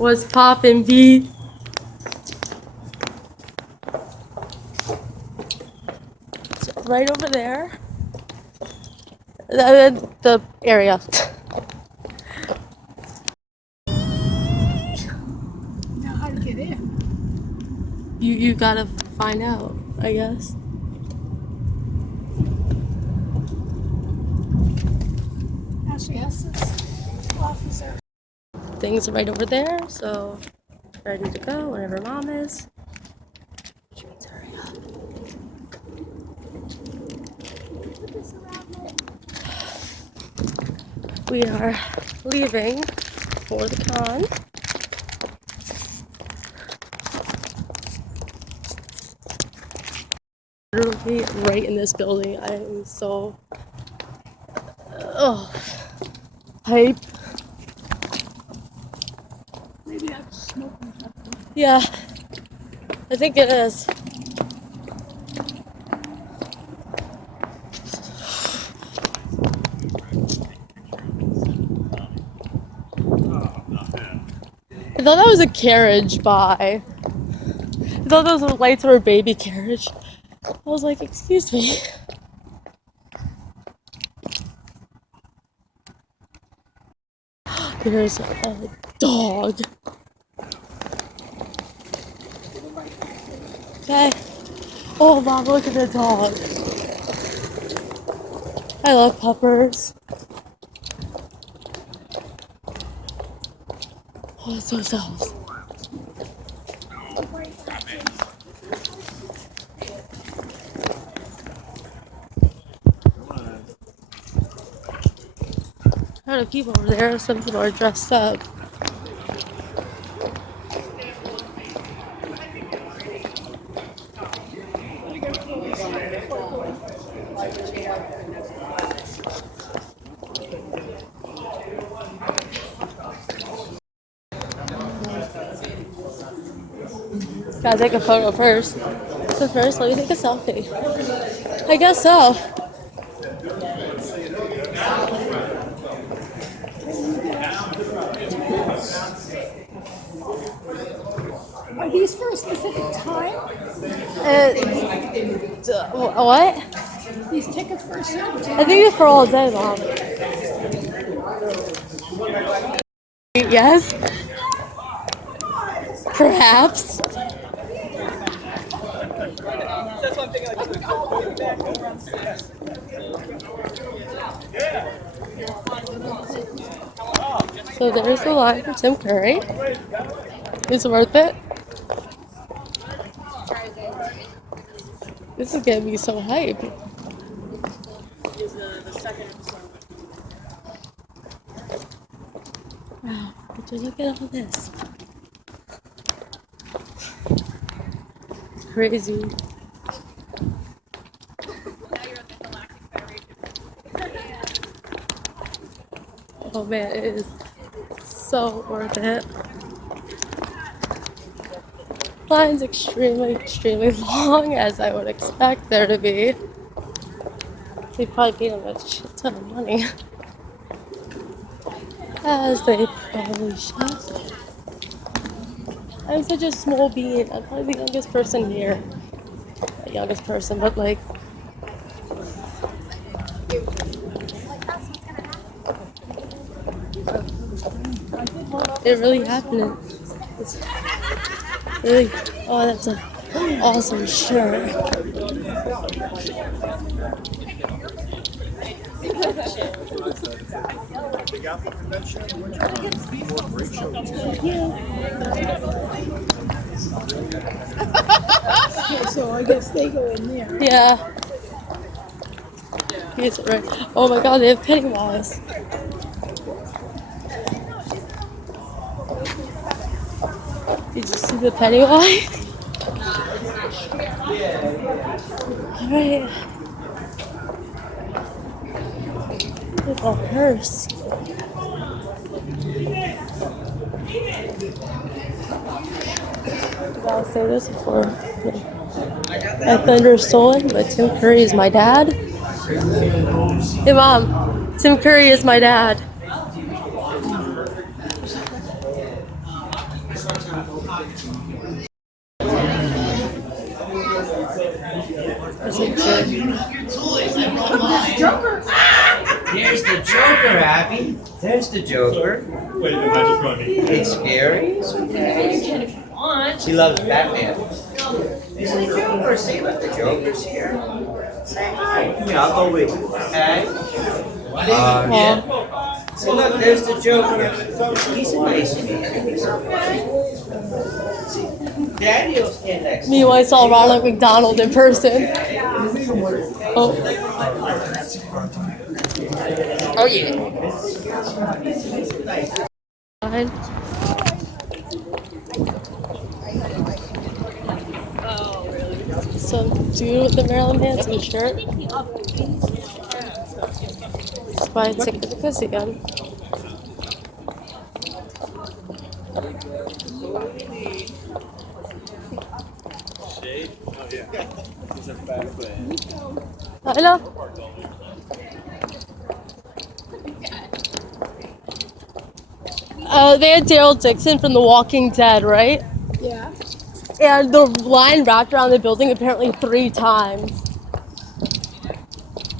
What's poppin', B? So right over there. The area. Now how to get in? You gotta find out, I guess. Actually, ask this officer. Things are right over there, so ready to go whenever mom is. Which means hurry up. We are leaving for the con. Literally right in this building. I am so hype. Maybe that's smoking something. Yeah, I think it is. I thought that was a carriage by. I thought those lights were a baby carriage. I was like, excuse me. There's a dog. Okay. Oh, Mom, look at the dog. I love puppers. Oh, it's so soft. A lot of people over there. Some people are dressed up. Gotta take a photo first. So first, let me take a selfie. I guess so. Are these for a specific time? What? These tickets for a certain time? I think it's for all day, Mom. Yes? Perhaps. So there's the line for Tim Curry. It's worth it. This is gonna be so hype. Wow, would you look at all this? It's crazy. Oh man, it is so worth it. Line's extremely long, as I would expect there to be. They probably paid them a shit ton of money. As they probably should. I'm such a small bean. I'm probably the youngest person here. Not youngest person, but like. It really happened. It's really. Oh, that's an awesome shirt. Okay, so I guess they go in there. Yeah. Yes, right. Oh my god, they have Pennywise. Did you see the Pennywise? Alright. Look at hearse. I'll say this before I thunder stolen, but Tim Curry is my dad. Hey Mom, Tim Curry is my dad. It's like good. There's the Joker, Abby. There's the Joker. Wait, am I just running? It's scary. You can if you want. She loves Batman. There's the Joker. See, look, the Joker's here. Say hi. Come here, I'll go with you. Okay? Yeah. See, look, there's the Joker. He's a nice man. He's okay. Daddy will stand next to Meanwhile, I saw Ronald McDonald in person. Oh. Oh yeah. Fine. Some dude with the Marilyn Manson shirt. He's buying ticket to Pussy Gun. Hello. They had Daryl Dixon from The Walking Dead, right? Yeah. And the line wrapped around the building apparently 3 times. I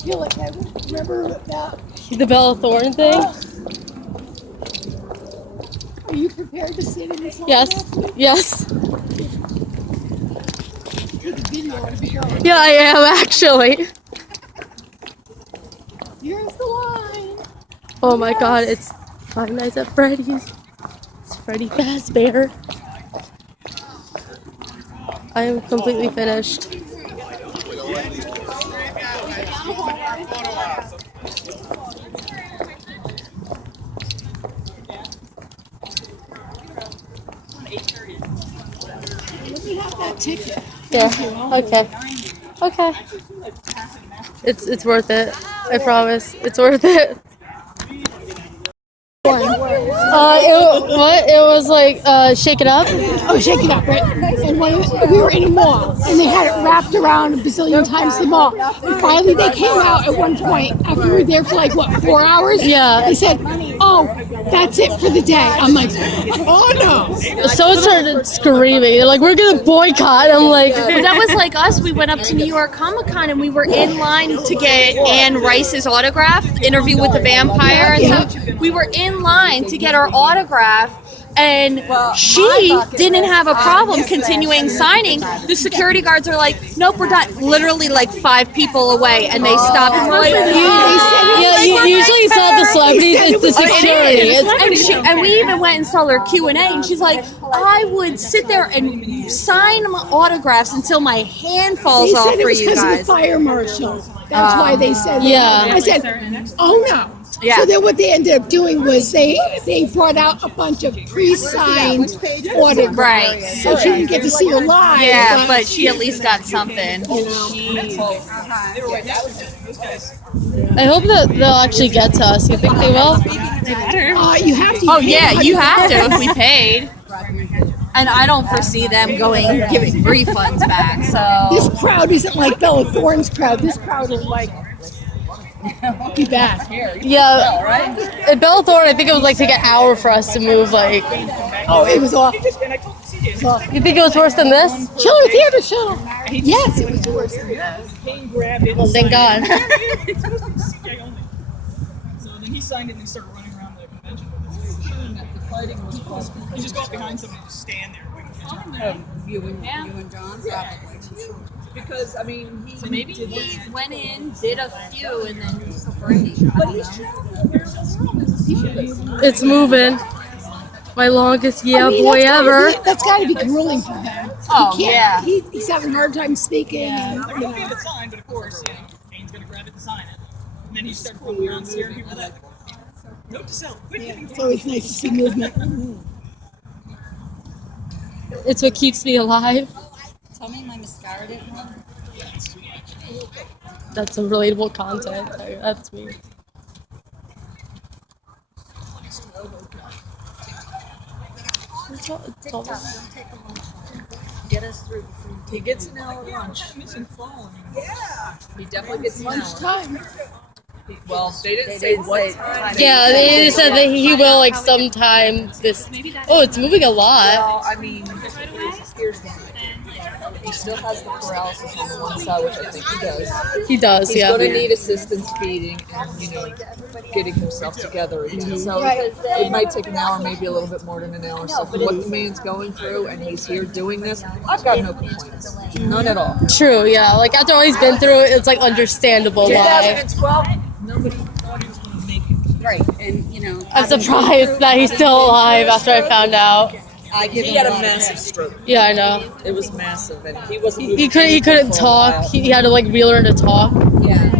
feel like I remember that. The Bella Thorne thing? Are you prepared to sit in this Yes. autograph? Yes. For the video to be going. Yeah, I am actually. Here's the line. Oh my god, it's Five Nights at Freddy's. It's Freddy Fazbear. I am completely finished. Let me have that ticket. Yeah. Okay. Okay. It's worth it. I promise. It's worth it. It was like Shake It Up. Oh, Shake It Up, right? And we were in a mall, and they had it wrapped around a bazillion times the mall. And finally, they came out at one point after we were there for like what 4 hours. Yeah. They said, "Oh, that's it for the day." I'm like, "Oh no!" Someone started screaming. They're like, "We're gonna boycott." I'm like, But that was like us. We went up to New York Comic Con and we were in line to get Anne Rice's autograph, Interview with the Vampire, and so we were in line to get our autograph. And she didn't have a problem continuing signing. The security guards are like, "Nope, we're done." Literally, like 5 people away, and they stopped. And we're like, usually it's not the celebrities, it's the security. and we even went and saw her Q&A, and she's like, "I would sit there and sign my autographs until my hand falls They off said it for was you because of the guys." fire marshal. That's why they said that. Yeah. I said, "Oh no." Yeah. So then what they ended up doing was they brought out a bunch of pre-signed autographs. Right. So she didn't get to see her live. Yeah, but she at least got something. You know. I hope that they'll actually get to us. You think they will? You have to. Oh yeah, you have to if we paid. And I don't foresee them giving refunds back. So This crowd isn't like Bella Thorne's crowd. This crowd will like be back. Yeah. At Bella Thorne, I think it was like take an hour for us to move. Like, Oh, it was awful. you think it was worse than this? Killer Theater Shuttle. Yes, it was worse than this. Well, thank God. It's supposed to be CA only. So then he signed it and they started running around the convention with it. You just go up behind somebody and just stand there. You and John probably. Because I mean, So maybe he went in, did a few, and then sprayed. It's moving. My longest I mean, boy ever. That's got to be grueling for him. Oh, He yeah. can't- He's having a hard time speaking. And, Like, he'll get it signed, but of course, you know, Kane's gonna grab it to sign it. And then he started going around scaring people that note to self. Quit giving it's always nice to see movement. It's what keeps me alive. Tell me my mascara didn't work. That's some relatable content. That's me. Get us through. He gets an hour lunch. missing fall. He definitely gets an hour. Lunchtime. Well, they didn't say what time. Yeah, they said that he will like sometime this. Oh, it's moving a lot. Well, I mean, here's the thing. He still has the paralysis on the one side, which I think he does. He does, He's yeah. going to need assistance feeding and, getting himself together again. So it might take an hour, maybe a little bit more than an hour. So for what the man's going through and he's here doing this, I've got no complaints. None at all. True, yeah. Like after all he's been through, it's like understandable why. 2012, nobody thought he was going to make it. Right, and I'm surprised that he's still alive after I found out. He had a massive stroke. Yeah, I know. It was massive, and he wasn't. He couldn't for a while. talk. He had to like relearn to talk. yeah,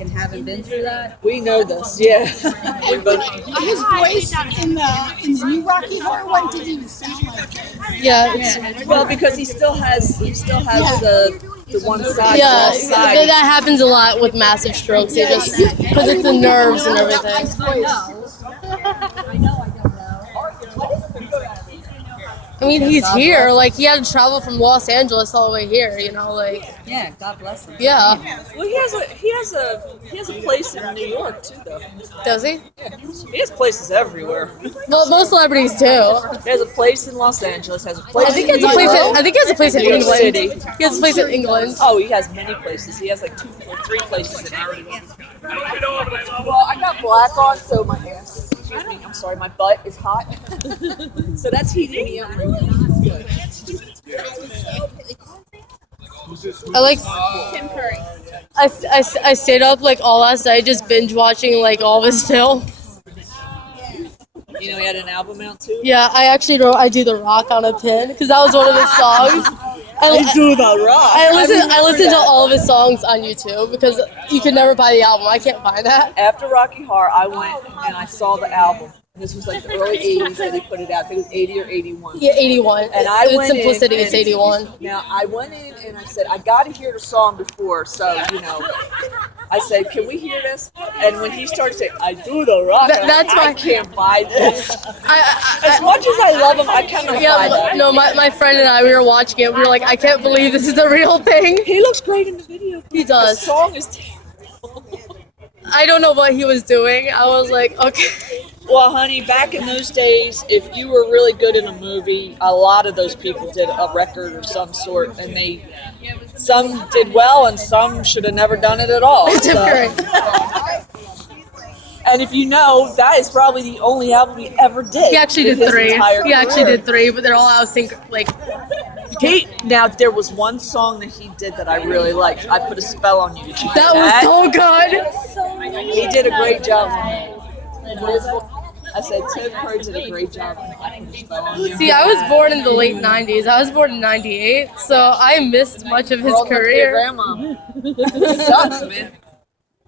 and having been through that, We know this, yeah. We both. His voice in the new Rocky Horror one didn't even sound like it. Yeah, it's, Well, because he still has the one side. yeah. the left side. That happens a lot with massive strokes. They just because it's the nerves and everything. I mean, he's here. Like he had to travel from Los Angeles all the way here. Like yeah, God bless him. yeah. Well, he has a place in New York too, though. Does he? Yeah, he has places everywhere. Well, most celebrities do. He has a place in Los Angeles. Has a place. I think he has a place. I think he has a place in New York England. City. He has a place in England. Oh, he has many places. He has like 2 or 3 places in Ireland. Well, I got black on, so my ass. Excuse me. I'm sorry. My butt is hot. So that's heating me up. Good. I like. Tim Curry. I stayed up like all last night just binge watching like all of his films. He had an album out too. Yeah, I actually wrote "I Do the Rock" on a pin because that was one of his songs. I do the rock. I listened to all of his songs on YouTube because you could never buy the album. I can't find that. After Rocky Horror, I went and I saw the album. This was like the early 80s that they put it out. I think it was 80 or 81. Yeah, 81. And I With went Simplicity, in it's 81. Now, I went in and I said, I got to hear the song before. So, I said, can we hear this? And when he started saying, I do the rock, That's I why- can't buy this. I As much as I love him, I cannot buy yeah, that. no, my friend and I, we were watching it. We were like, I can't believe this is a real thing. He looks great in the video. He The does. song is terrible. I don't know what he was doing. I was like, okay. Well, honey, back in those days, if you were really good in a movie, a lot of those people did a record of some sort, and some did well, and some should have never done it at all. Tim So- Curry. And if you know, that is probably the only album he ever did. He actually in did his 3. entire He actually career. did 3, but they're all out of sync. Like, Now, there was one song that he did that I really liked. I Put a Spell on You. Did you that hear was so good. He did a great job. I said Tim Curry did a great job. I Put a Spell on You. See, I was born in the late 90s. I was born in 98, so I missed much of his Girl, that's your career. grandma. It sucks, man.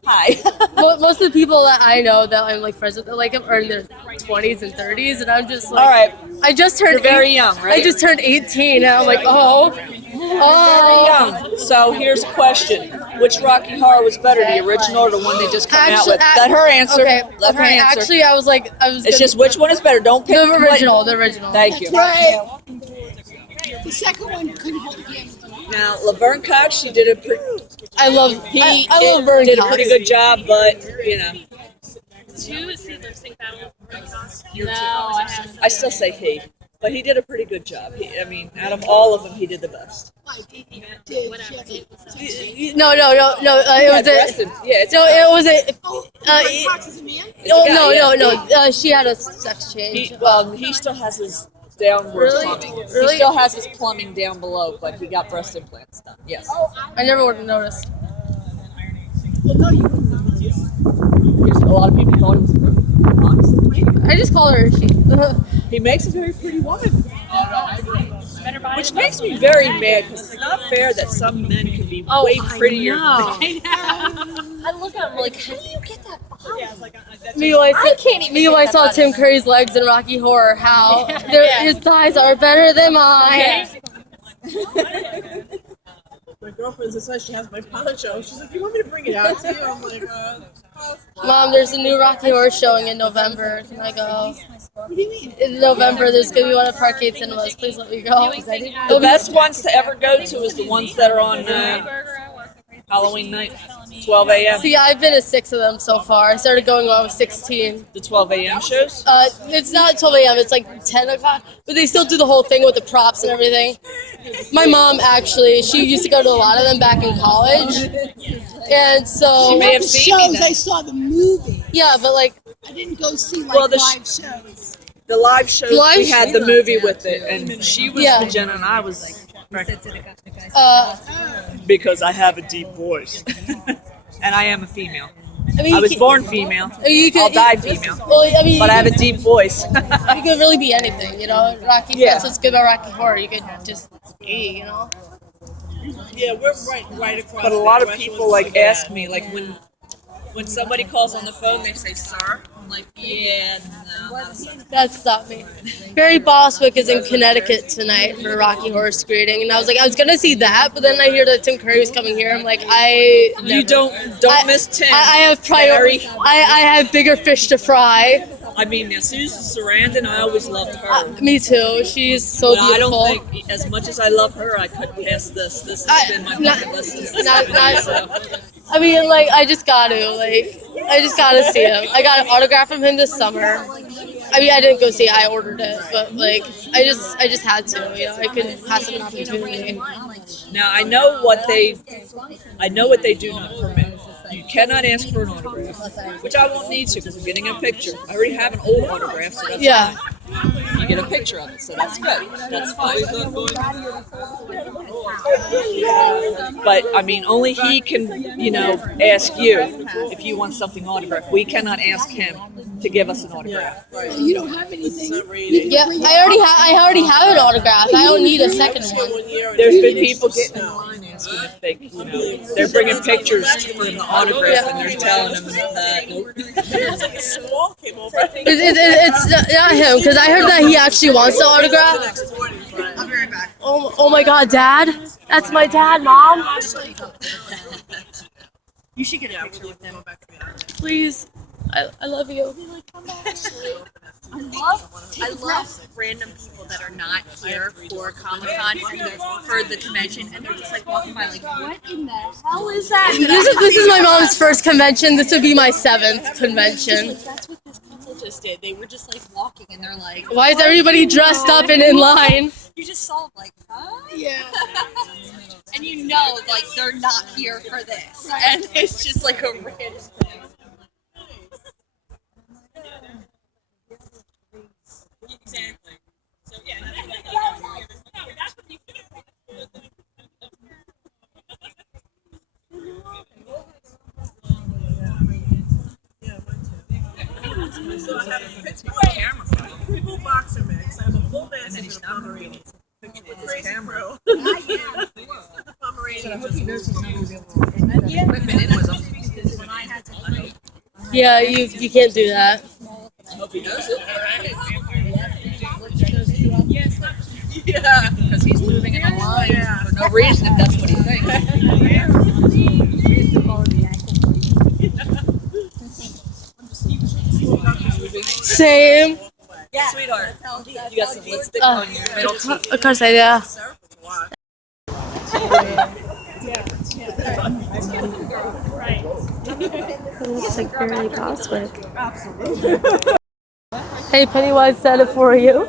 Hi. Most of the people that I know that I'm like friends with, like, are in their 20s and 30s, and I'm just like, All right. I just turned You're very young, right? I just turned 18, and I'm like, oh. Young. So here's a question: which Rocky Horror was better, the original or the one they just come out with? Let her answer. Okay, Let her answer. Actually, I was it's gonna- just which one is better. Don't pick the original. The original. Thank you. Right. The second one couldn't hold the game. Now, Laverne Cox, she did a I love. I love Vern did a Cox. pretty good job, but Did you see Lip Sync Battle of Vern Cox? No, I haven't. I still say he. But he did a pretty good job. Out of all of them, he did the best. No. It was a. Yeah, it's No, it was a. Cox is a man? Oh guy, no. She had a sex change. he still has his downward Really? plumbing. Really? He still has his plumbing down below, but he got breast implants done. Yes. I never would have noticed. A lot of people thought he was a girl, honestly. I just call her she. He makes a very pretty woman. Which makes me very mad because it's not fair that some men can be way prettier. I look at him like, how do you get that body? Meanwhile, I saw Tim Curry's legs in Rocky Horror. How his thighs are better than mine. My girlfriend says she has my poncho. She's like, you want me to bring it out to you? I'm like, Mom, there's a new Rocky Horror showing in November. Can I go? What do you mean? In November, there's gonna be one at Parkade Cinemas. Please let me go. The best ones to ever go to is the ones that are on Halloween night, 12 a.m. See, I've been to 6 of them so far. I started going when I was 16. The 12 a.m. shows? It's not 12 a.m. It's like 10 o'clock, but they still do the whole thing with the props and everything. My mom actually, she used to go to a lot of them back in college, and so She may have The seen me shows, then. I saw the movie. yeah, but like I didn't go see like Well, the live shows. The live shows, Live we had the movie with it, and she was Yeah. the Jenna and I was uh, because I have a deep voice. And I am a female. I mean, I you was can- born female. you could- I'll die female. Well, I mean, But I have a deep voice. you could really be anything, you know. Rocky, Yeah. that's what's good about Rocky Horror. You could just be, you know. Yeah, we're right across. But a lot of people like ask me, like when somebody calls on the phone, they say, "Sir." I'm like, "Yeah, no." That's not me. Barry Bostwick is in Connecticut tonight for Rocky Horror screening, and I was like, I was gonna see that, but then I hear that Tim Curry was coming here. I'm like, You don't miss Tim. I have priority. Barry. I have bigger fish to fry. I mean, now Susan Sarandon, I always loved her. Me too. She's so But I beautiful. don't think, as much as I love her, I couldn't pass this. This I- has been my not- bucket list. not- I mean, like, I just gotta see him. I got an autograph from him this summer. I mean, I didn't go see it, I ordered it, but like, I just had to, you know, I couldn't pass up an opportunity. Now I know what they do not permit. You cannot ask for an autograph, which I won't need to because I'm getting a picture. I already have an old autograph, so that's Yeah. fine. You get a picture of it, so that's good. That's fine. But I mean, only he can, you know, ask you if you want something autographed. We cannot ask him to give us an autograph. You don't have anything. Yeah, I already have an autograph. I don't need a second one. There's been people getting in line asking if they, you know, they're bringing pictures for an autograph and they're telling them that. Squall came over. It's not him, because I heard that he actually wants the autograph. I'll be right back. Oh my God, Dad! That's my dad, Mom. You should get a picture with them. Please, I love you. I love random people that are not here for Comic-Con and they're for the convention and they're just like walking by like, what in the hell is that? This is my mom's first convention. This would be my 7th convention. That's what this couple just did. They were just like walking and they're like, Why is everybody dressed up and in line? you just saw them like, huh? Yeah. And you know, like, they're not here for this. And it's just like a random thing. Exactly. So yeah, that's what you Full boxer mix. I have a full band and a Pomeranian. Picture with his camera. Pomeranian just Yeah, you can't do that. Yeah, because he's moving in a line for no reason if that's what he thinks. Same. Sweetheart, you got some lipstick on your middle teeth. Of course I do. Looks like Barry Bostwick. Hey, Pennywise said it for you.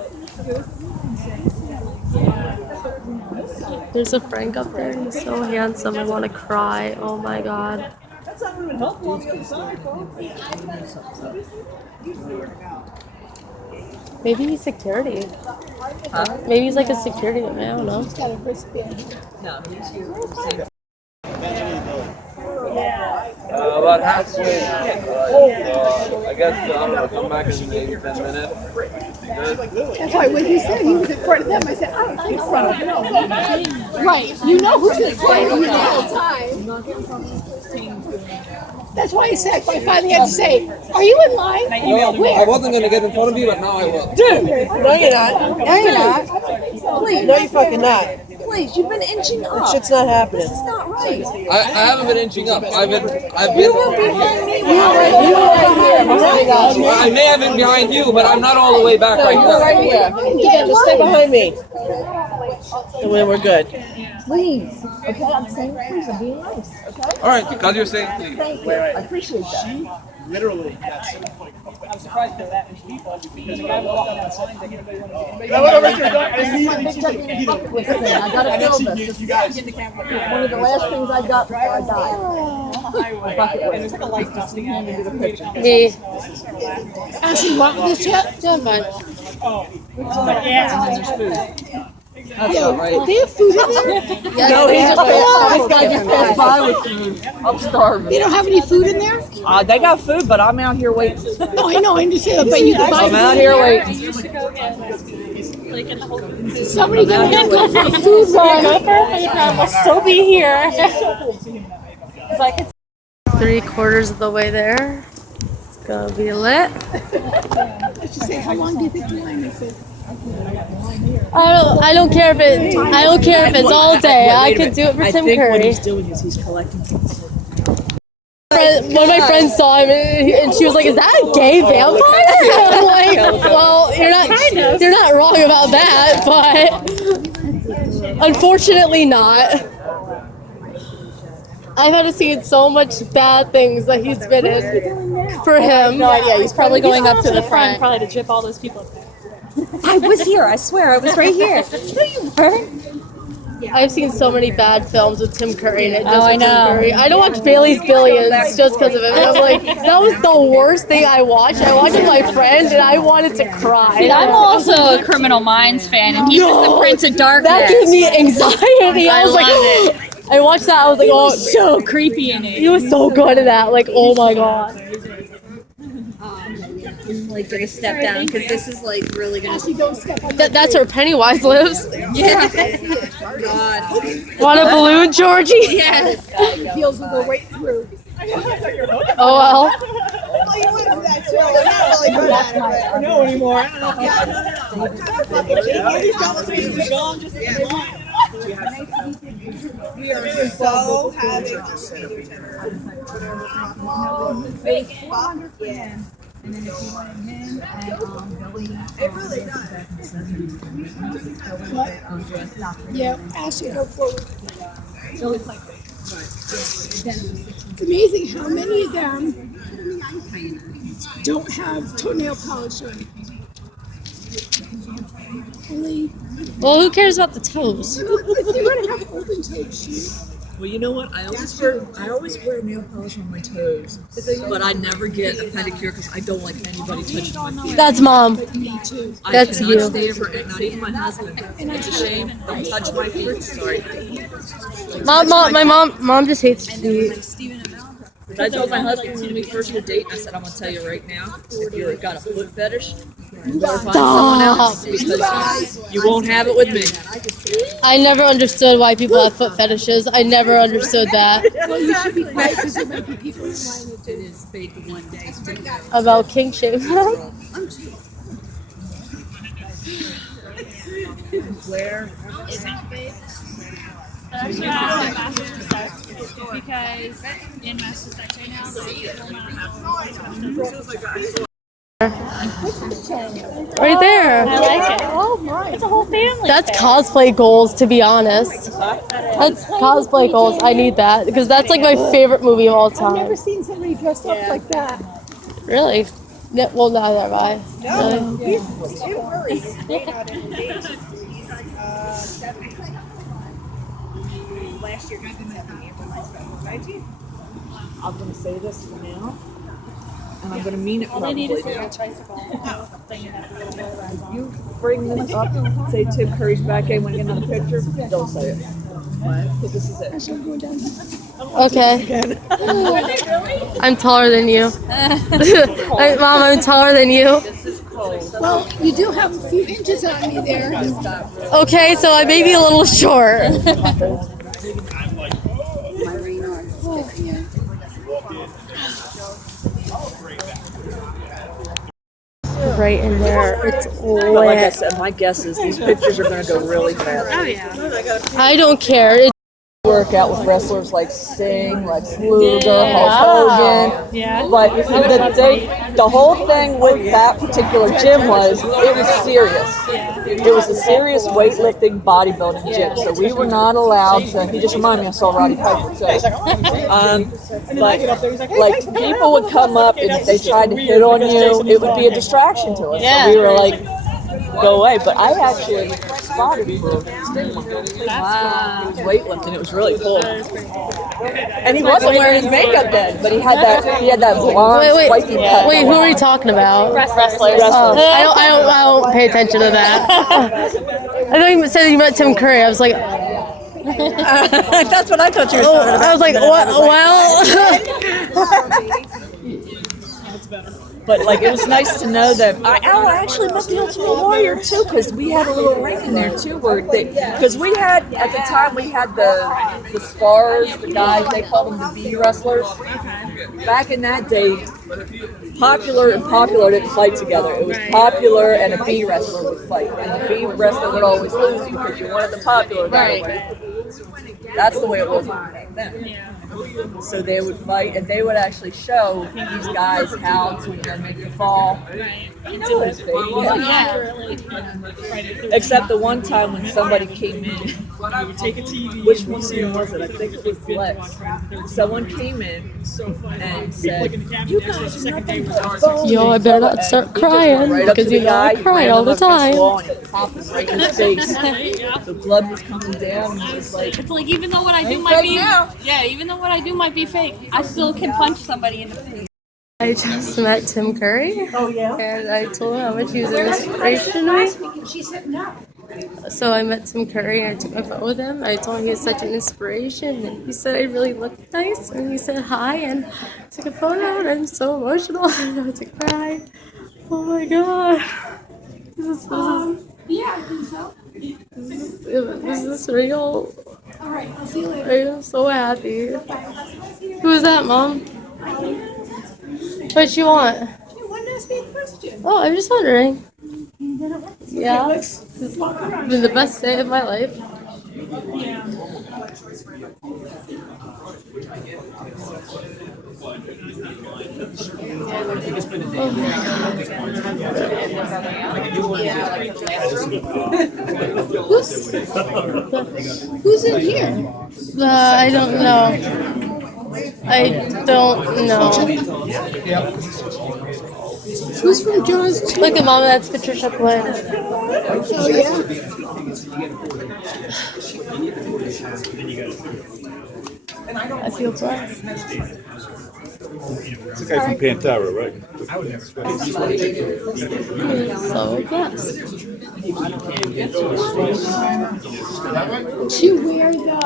There's a Frank up there. He's so handsome. I want to cry. Oh my God. Maybe he's security. Huh? Maybe he's like a security man. I don't know. Got a wristband. No, he's here. About halfway now. So I guess I don't know. Come back in maybe 10 minutes. Good. That's why when he said he was in front of them, I said, I don't think so. Right. You know who's in front of you the whole time. That's why I said, I finally had to say, are you in line? No, I Where? wasn't gonna get in front of you, but now I will. No, you're not. No, you're not. No, you're fucking not. Please, you've been inching up. Shit's not happening. It's not right. I haven't been inching up. I've been. You were behind me. You were right here. Behind us. I may have been behind you, but I'm not all the way back right You were now. right here. Yeah, just stay behind me. And we're good. Please. Okay, I'm saying please. I'm being nice. Okay? All right, because you're saying please. Thank you. I appreciate that. Literally, that's I was surprised there were that many people because the guy was walking on the sign that everybody wanted to This is my big gigantic bucket list thing. I gotta fill this. This is one of the last things I got before I died. Bucket and list. there's like a light dusting Hand me the picture. Me. Ashley, want this yet? Doing fine. That's not right. They have food in there? No, he just this guy just passed by with food. I'm starving. They don't have any food in there? They got food, but I'm out here waiting. No, I know, I understand, but you can buy I'm out food. here waiting. Somebody gonna go for a food run. We'll still be here. 3/4 of the way there. It's gonna be lit. Let's just say, how long do you think the line is? I don't care if it's all day. I could do it for Tim Curry. What he's doing is he's collecting things. One of my friends saw him and she was like, "Is that a gay vampire?" I'm like, "Well, you're not wrong about that, but unfortunately not." I've had to see so much bad things that he's been in for him. No idea. He's probably going up to the front. probably to chip all those people. I was here. I swear, I was right here. I've seen so many bad films with Tim Curry in it. Just Oh, I with Tim know. Curry. I don't watch Bailey's Billions just because of him. And I'm like, that was the worst thing I watched. I watched it with my friend and I wanted to cry. See, I'm also a Criminal Minds fan, and he was the Prince of Darkness. That gave me anxiety. I was like, I watched that. I was like, oh, so creepy in it. he was so good at that. Like, oh my god. Like gonna step down because this is like really gonna. Ashley, don't step on That's where Pennywise lives. Yeah. God. Want a balloon, Georgie? Yeah. the heels will go right through. Oh well. I don't know anymore. I don't know. We are so happy. And then if you want him and Billy, It really does. Yeah, Ashley, go forward. It's amazing how many of them don't have toenail polish on. Only, Well, who cares about the toes? if you're gonna have open toed shoes, Well, you know what? I always wear nail polish on my toes, but I never get a pedicure because I don't like anybody touching my feet. That's mom. me too. That's I cannot you. stand for it. Not even my husband. It's a shame. Don't touch my feet. Sorry. My mom just hates feet. I told my husband when we first were dating, I said, I'm gonna tell you right now, if you've got a foot fetish, you better find someone else because you won't have it with me. I never understood why people have foot fetishes. I never understood that Well, you should be quiet because there might be people in line. It is fake one day. about kink shaming. Where? Because in Massachusetts right now, Right there. I like it. Oh my! It's a whole family. That's cosplay goals, to be honest. That's cosplay goals. I need that because that's like my favorite movie of all I've never time. seen somebody dressed up like that. Really? Well, neither have I. Really? Last year, he didn't have any information. 19. I'm gonna say this for now, and I'm gonna mean it probably now. You bring this up, say Tim Curry's back, hey, want to get another picture? Don't say it. Because this is it. Okay. I'm taller than you. Mom, I'm taller than you. Well, you do have a few inches on me there. Okay, so I may be a little short. Oh, yeah. right in there. It's But like I lit. said, my guess is these pictures are going to go really fast. Oh yeah. I don't care. It's Work out with wrestlers like Sting, Lex Luger, Hulk Hogan. Yeah. But the whole thing with that particular gym was it was serious. It was a serious weightlifting bodybuilding gym. So we were not allowed to. He just reminded me I saw Roddy Piper say. But like people would come up and they tried to hit on you. It would be a distraction to us. So we were like, go away. But I actually spotted for Sting one day. Wow. He was weightlifting. It was really cool. And he wasn't wearing his makeup then, but he had that blonde, spiky cut. Wait, who are we talking about? Wrestlers. Oh, I don't pay attention to that. I thought you said you met Tim Curry. I was like, That's what I thought you were talking about. I was like, what? Well, But like, it was nice to know that I actually met the Ultimate Warrior too, because we had a little ring in there too, because we had at the time we had the spars, the guys they called them the B wrestlers. Back in that day, Popular and Popular didn't fight together. It was Popular and a B wrestler would fight, and the B wrestler would always lose because you wanted the Popular guy. That's the way it was back then. So they would fight, and they would actually show these guys how to make you fall. You know it's fake. Except the one time when somebody came in, which one was it? I think it was Flex. Someone came in and said, "You guys are nothing but yo, I better not start crying because you know I cry all the time. Right in his face. The blood was coming down, and he was like, It's like even though what I do might be even though what I do might be fake, I still can punch somebody in the face. I just met Tim Curry. Oh yeah. And I told him how much he was an inspiration to me. She said no. So I met Tim Curry and I took my photo with him. I told him he was such an inspiration, and he said I really looked nice, and he said hi, and I took a photo, and I'm so emotional. I'm about to cry. Oh my god. This Yeah, I think so. is real. All right, I'll see you later. I'm so happy. Who is that, Mom? What you want? You wanted to ask me a question. Oh, I'm just wondering. Yeah, it's been the best day of my life. Who's in here? I don't know. I don't know. Who's from Jaws 2? Look at Mama, that's Patricia Quinn. Oh, yeah? I feel blessed. It's a guy from Pantera, right? So blessed. Did you wear the